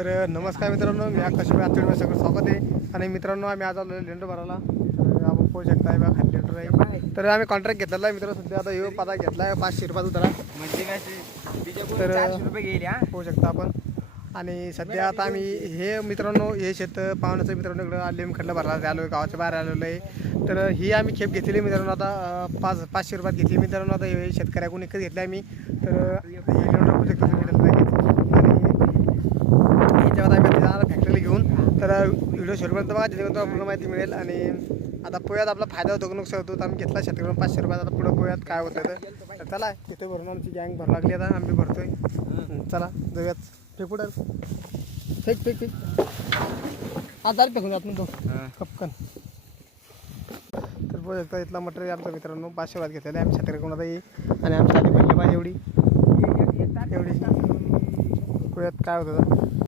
तर नमस्कार मित्रांनो मी आकाश आजच्या सगळं स्वागत आहे. आणि मित्रांनो आम्ही आज आलो लेंडर भरायला. तर आपण पोहू शकता बघा खाली लेंडर आहे. तर आम्ही कॉन्ट्रॅक्ट घेतलेला आहे मित्रांनो सध्या आता येऊ पाता घेतला आहे पाचशे रुपयात उतरा. म्हणजे तर- पोहू शकता आपण. आणि सध्या आता आम्ही हे मित्रांनो हे शेत पाहुण्याचं मित्रांनो इकडं आले खडलं भरला आलो आहे गावाच्या बाहेर आलेलो आहे. तर ही आम्ही खेप घेतलेली मित्रांनो आता पाच पाचशे रुपयात घेतली मित्रांनो आता हे शेतकऱ्याकडून एकच घेतली आम्ही. तर हे लेंडर पोहू शकता व्हिडिओ शेवटपर्यंत बघा जेणेकरून तुम्हाला पूर्ण माहिती मिळेल. आणि आता पोह्यात आपला फायदा होतो का नुकसान होतो तर आम्ही घेतला शेतकऱ्याकडून पाचशे रुपयात आता पुढं पोह्यात काय होतं तर चला तिथे भरून आमची गँग भरू लागली आता. आम्ही भरतोय. चला जाऊयात. फेक उडल फेक फेक फेक. दारी फेकून जात तो कपकन तर पोहू शकता इथला मटेरियल आमचा मित्रांनो पाचशे रुपयात घेतलेला आहे. आम्ही शेतकऱ्याकडून आता येईल आणि आमची आधी पडली पाहिजे एवढी. एवढी. पोह्यात काय होतं?